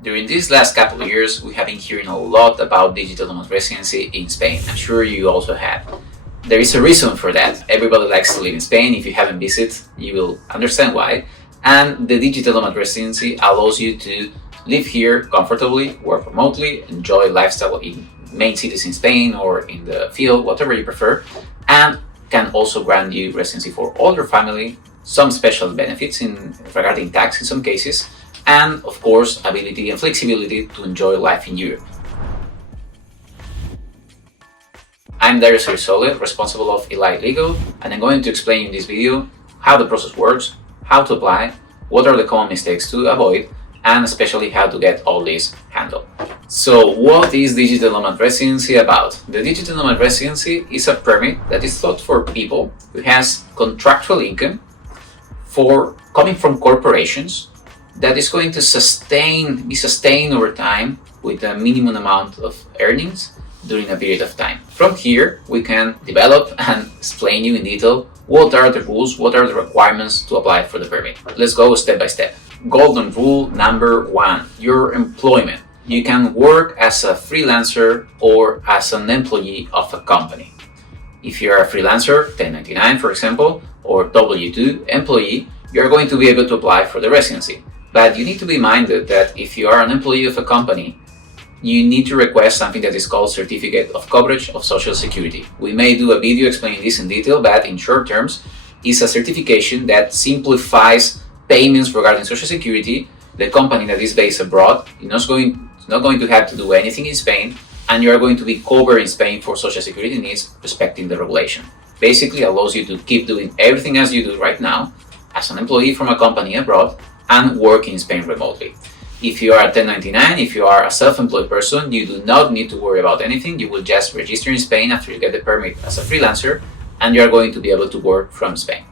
During these last couple of years, we have been hearing a lot about digital nomad residency in Spain. I'm sure you also have. There is a reason for that. Everybody likes to live in Spain. If you haven't visited, you will understand why. And the digital nomad residency allows you to live here comfortably, work remotely, enjoy lifestyle in main cities in Spain or in the field, whatever you prefer, and can also grant you residency for all your family, some special benefits regarding tax in some cases, and of course ability and flexibility to enjoy life in Europe. I'm Dario, responsible of Illay Legal, and I'm going to explain in this video how the process works, how to apply, what are the common mistakes to avoid, and especially how to get all this handled. So what is digital nomad residency about? The digital nomad residency is a permit that is thought for people who has contractual income coming from corporations that is going to be sustained over time with a minimum amount of earnings during a period of time. From here, we can develop and explain you in detail what are the rules, what are the requirements to apply for the permit. Let's go step by step. Golden rule number 1, your employment. You can work as a freelancer or as an employee of a company. If you're a freelancer, 1099 for example, or W2 employee, you're going to be able to apply for the residency. But you need to be minded that if you are an employee of a company, you need to request something that is called Certificate of Coverage of Social Security. We may do a video explaining this in detail, but in short terms, it's a certification that simplifies payments regarding Social Security. The company that is based abroad is not going to have to do anything in Spain, and you are going to be covered in Spain for Social Security needs respecting the regulation. Basically allows you to keep doing everything as you do right now as an employee from a company abroad and work in Spain remotely. If you are a 1099, if you are a self-employed person, you do not need to worry about anything. You will just register in Spain after you get the permit as a freelancer, and you are going to be able to work from Spain.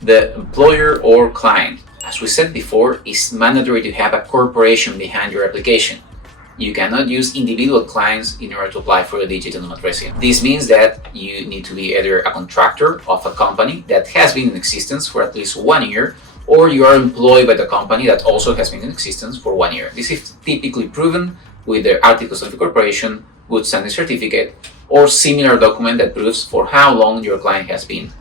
The employer or client, as we said before, is mandatory to have a corporation behind your application. You cannot use individual clients in order to apply for the digital nomad resident. This means that you need to be either a contractor of a company that has been in existence for at least 1 year, or you are employed by the company that also has been in existence for 1 year. This is typically proven with the articles of incorporation, good standing certificate, or similar document that proves for how long your client has been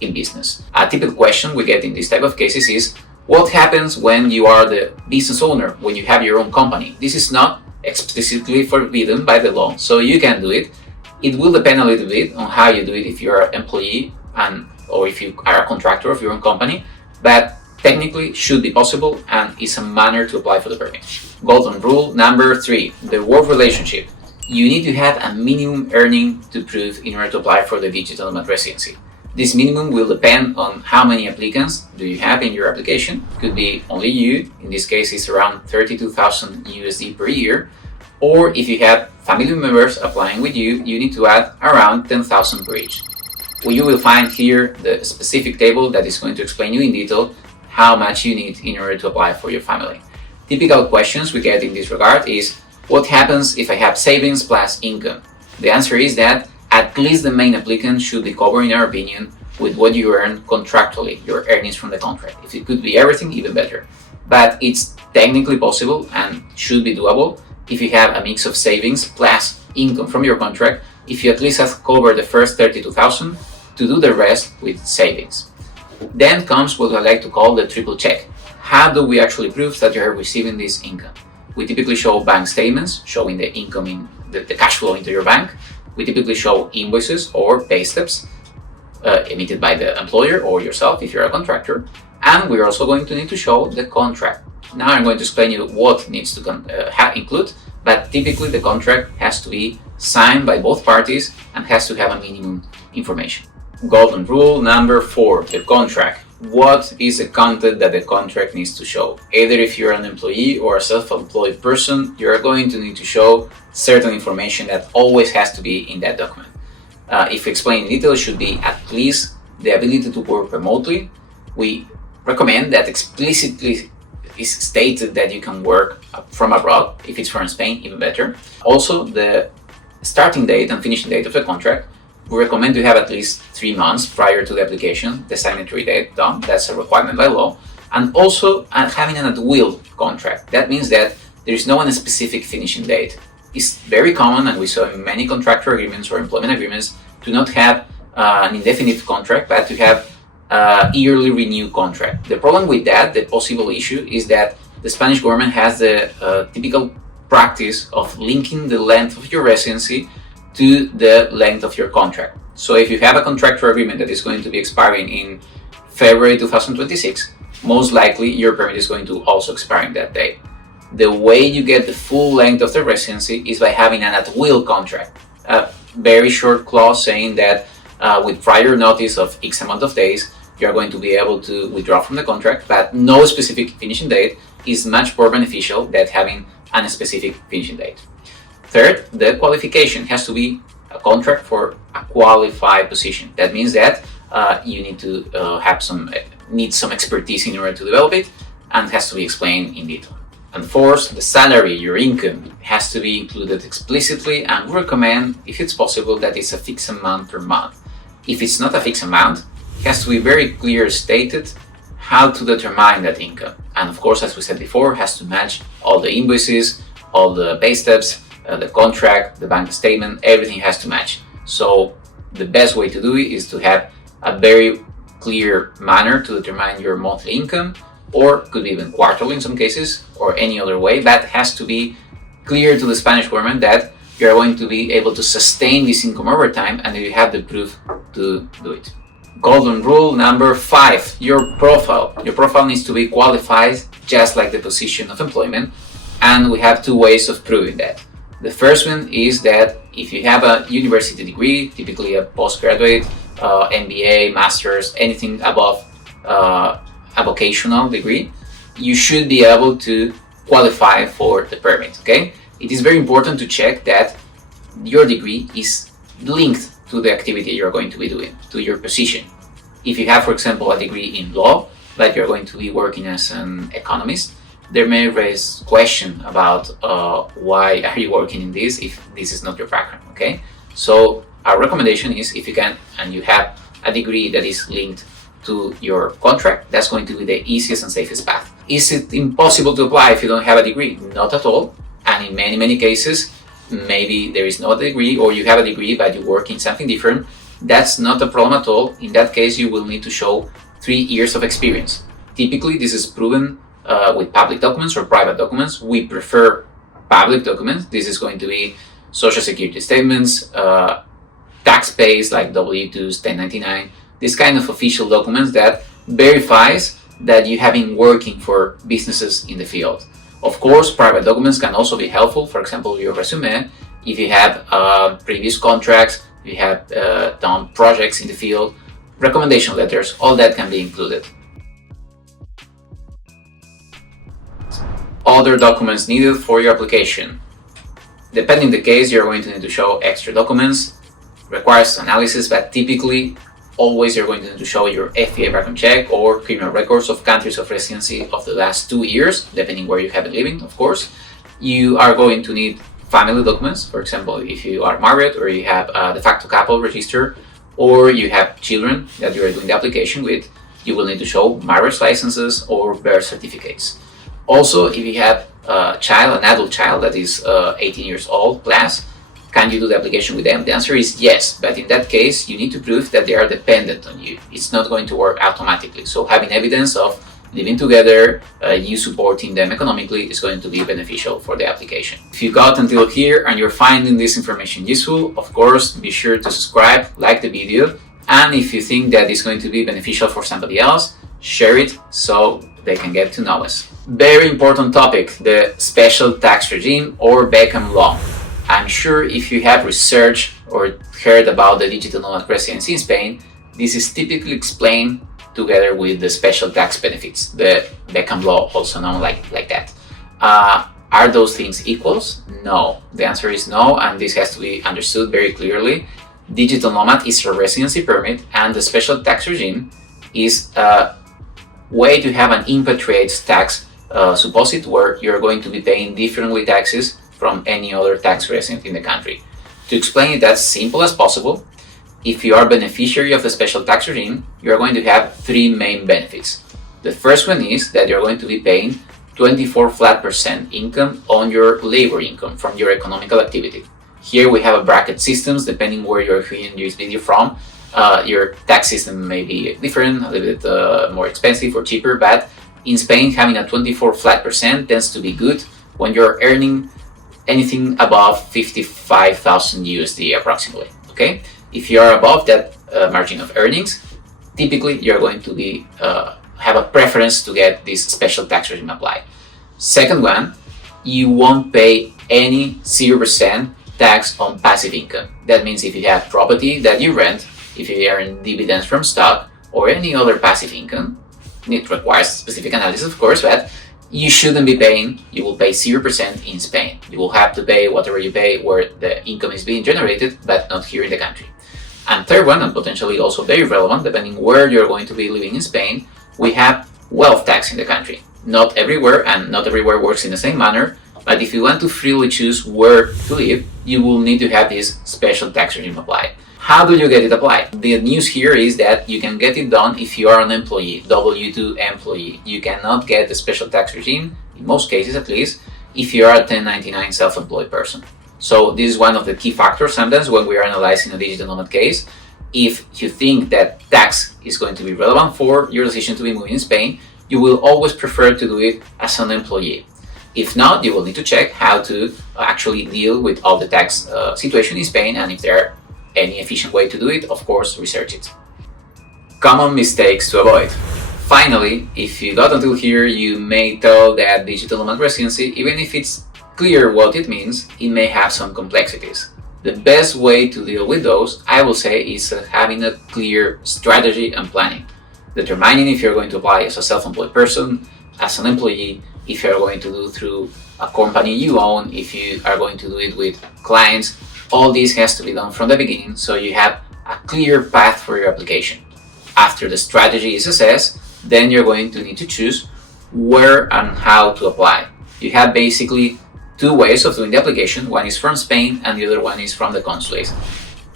in business. A typical question we get in this type of cases is, what happens when you are the business owner, when you have your own company? This is not explicitly forbidden by the law, so you can do it. It will depend a little bit on how you do it if you are an employee or if you are a contractor of your own company, but technically should be possible and is a manner to apply for the permit. Golden rule number 3, the work relationship. You need to have a minimum earning to prove in order to apply for the digital nomad residency. This minimum will depend on how many applicants do you have in your application. Could be only you, in this case it's around 32,000 USD per year, or if you have family members applying with you, you need to add around 10,000 per each. Well, you will find here the specific table that is going to explain you in detail how much you need in order to apply for your family. Typical questions we get in this regard is, what happens if I have savings plus income? The answer is that at least the main applicant should be covered, in our opinion, with what you earn contractually, your earnings from the contract. If it could be everything, even better. But it's technically possible and should be doable if you have a mix of savings plus income from your contract, if you at least have covered the first 32,000 to do the rest with savings. Then comes what I like to call the triple check. How do we actually prove that you are receiving this income? We typically show bank statements showing the income in the cash flow into your bank. We typically show invoices or pay stubs emitted by the employer or yourself if you're a contractor. And we're also going to need to show the contract. Now I'm going to explain you what needs to include, but typically the contract has to be signed by both parties and has to have a minimum information. Golden rule number 4, the contract. What is the content that the contract needs to show? Either if you're an employee or a self-employed person, you're going to need to show certain information that always has to be in that document. If explained in detail, it should be at least the ability to work remotely. We recommend that explicitly is stated that you can work from abroad. If it's from Spain, even better. Also, the starting date and finishing date of the contract. We recommend to have at least 3 months prior to the application, the signatory date done. That's a requirement by law. And also having an at-will contract. That means that there is no one specific finishing date. It's very common, and we saw in many contractor agreements or employment agreements, to not have an indefinite contract, but to have a yearly renew contract. The problem with that, the possible issue, is that the Spanish government has the typical practice of linking the length of your residency to the length of your contract. So if you have a contractor agreement that is going to be expiring in February 2026, most likely your permit is going to also expire in that day. The way you get the full length of the residency is by having an at-will contract, a very short clause saying that with prior notice of X amount of days, you're going to be able to withdraw from the contract, but no specific finishing date is much more beneficial than having a specific finishing date. Third, the qualification has to be a contract for a qualified position. That means that you need to need some expertise in order to develop it, and it has to be explained in detail. And fourth, the salary, your income, has to be included explicitly, and we recommend, if it's possible, that it's a fixed amount per month. If it's not a fixed amount, it has to be very clear stated how to determine that income. And of course, as we said before, it has to match all the invoices, all the pay stubs, the contract, the bank statement, everything has to match. So the best way to do it is to have a very clear manner to determine your monthly income, or could be even quarterly in some cases, or any other way. That has to be clear to the Spanish government that you are going to be able to sustain this income over time, and that you have the proof to do it. Golden rule number 5, your profile. Your profile needs to be qualified just like the position of employment, and we have 2 ways of proving that. The first one is that if you have a university degree, typically a postgraduate, MBA, master's, anything above a vocational degree, you should be able to qualify for the permit, okay? It is very important to check that your degree is linked to the activity you're going to be doing, to your position. If you have, for example, a degree in law, but you're going to be working as an economist, there may raise question about why are you working in this if this is not your background, okay? So our recommendation is, if you can and you have a degree that is linked to your contract, that's going to be the easiest and safest path. Is it impossible to apply if you don't have a degree? Not at all. And in many cases, maybe there is no degree, or you have a degree but you work in something different. That's not a problem at all. In that case, you will need to show 3 years of experience. Typically, this is proven with public documents or private documents. We prefer public documents. This is going to be social security statements, tax pays like W-2s, 1099, this kind of official documents that verifies that you have been working for businesses in the field. Of course, private documents can also be helpful. For example, your resume, if you have previous contracts, if you have done projects in the field, recommendation letters, all that can be included. Other documents needed for your application. Depending the case, you're going to need to show extra documents, requires analysis, but typically always you're going to need to show your FBI background check or criminal records of countries of residency of the last 2 years, depending where you have been living, of course. You are going to need family documents, for example, if you are married or you have a de facto couple registered, or you have children that you are doing the application with, you will need to show marriage licenses or birth certificates. Also, if you have a child, an adult child that is 18 years old plus, can you do the application with them? The answer is yes, but in that case, you need to prove that they are dependent on you. It's not going to work automatically. So having evidence of living together, you supporting them economically, is going to be beneficial for the application. If you got until here and you're finding this information useful, of course, be sure to subscribe, like the video, and if you think that it's going to be beneficial for somebody else, share it so they can get to know us. Very important topic, the special tax regime or Beckham law. I'm sure if you have researched or heard about the digital nomad residency in Spain, this is typically explained together with the special tax benefits, the Beckham law, also known like that. Are those things equals? No. The answer is no, and this has to be understood very clearly. Digital nomad is a residency permit, and the special tax regime is a way to have an impatriate tax supposite where you're going to be paying differently taxes from any other tax resident in the country. To explain it as simple as possible, if you are beneficiary of the special tax regime, you are going to have 3 main benefits. The first one is that you're going to be paying 24 flat% income on your labor income from your economical activity. Here we have a bracket systems depending where you're viewing this video from. Your tax system may be different, a little bit more expensive or cheaper, but in Spain having a 24 flat% tends to be good when you're earning anything above 55,000 USD approximately. Okay, if you are above that margin of earnings, typically you're going to be have a preference to get this special tax regime applied. Second one, you won't pay any 0% tax on passive income. That means if you have property that you rent, if you earn dividends from stock or any other passive income, it requires specific analysis of course, but you shouldn't be paying, you will pay 0% in Spain. You will have to pay whatever you pay where the income is being generated, but not here in the country. And third one, and potentially also very relevant, depending where you're going to be living in Spain, we have wealth tax in the country. Not everywhere, and not everywhere works in the same manner, but if you want to freely choose where to live, you will need to have this special tax regime applied. How do you get it applied? The news here is that you can get it done if you are an employee, W-2 employee. You cannot get the special tax regime, in most cases at least, if you are a 1099 self-employed person. So this is one of the key factors sometimes when we are analyzing a digital nomad case. If you think that tax is going to be relevant for your decision to be moving in Spain, you will always prefer to do it as an employee. If not, you will need to check how to actually deal with all the tax situation in Spain, and if there are any efficient way to do it, of course, research it. Common mistakes to avoid. Finally, if you got until here, you may tell that digital nomad residency, even if it's clear what it means, it may have some complexities. The best way to deal with those, I will say, is having a clear strategy and planning. Determining if you're going to apply as a self-employed person, as an employee, if you're going to do through a company you own, if you are going to do it with clients. All this has to be done from the beginning, so you have a clear path for your application. After the strategy is assessed, then you're going to need to choose where and how to apply. You have basically two ways of doing the application. One is from Spain and the other one is from the consulate.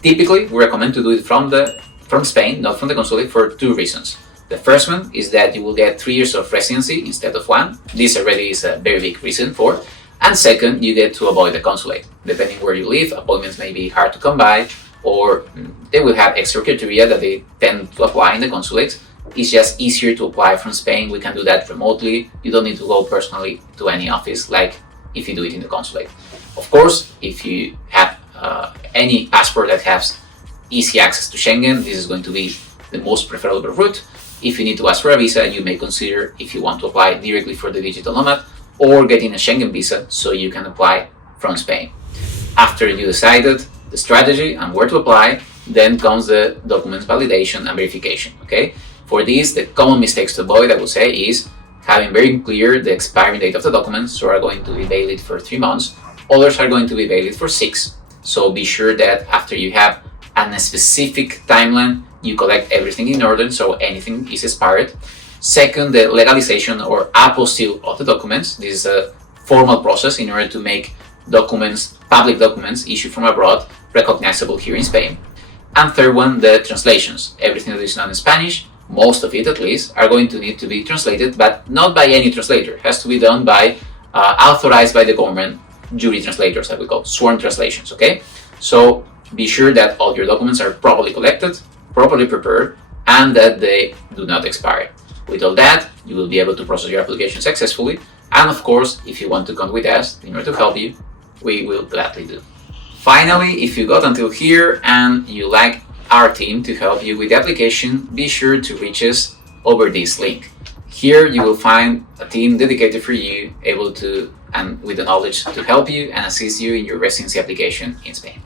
Typically, we recommend to do it from Spain, not from the consulate, for two reasons. The first one is that you will get 3 years of residency instead of 1. This already is a very big reason for. And second, you get to avoid the consulate. Depending where you live, appointments may be hard to come by, or they will have extra criteria that they tend to apply in the consulate. It's just easier to apply from Spain. We can do that remotely. You don't need to go personally to any office like if you do it in the consulate. Of course, if you have any passport that has easy access to Schengen, this is going to be the most preferable route. If you need to ask for a visa, you may consider if you want to apply directly for the digital nomad, or getting a Schengen visa so you can apply from Spain. After you decided the strategy and where to apply, then comes the documents validation and verification. Okay. For this, the common mistakes to avoid, I would say, is having very clear the expiring date of the documents. So are going to be valid for 3 months. Others are going to be valid for 6. So be sure that after you have a specific timeline, you collect everything in order so anything is expired. Second, the legalization or apostille of the documents. This is a formal process in order to make documents, public documents issued from abroad, recognizable here in Spain. And third one, the translations. Everything that is not in Spanish, most of it at least, are going to need to be translated, but not by any translator. It has to be done by authorized by the government jury translators, that we call sworn translations. Okay, so be sure that all your documents are properly collected, properly prepared, and that they do not expire. With all that, you will be able to process your application successfully. And of course, if you want to come with us in order to help you, we will gladly do. Finally, if you got until here and you like our team to help you with the application, be sure to reach us over this link. Here you will find a team dedicated for you, able to and with the knowledge to help you and assist you in your residency application in Spain.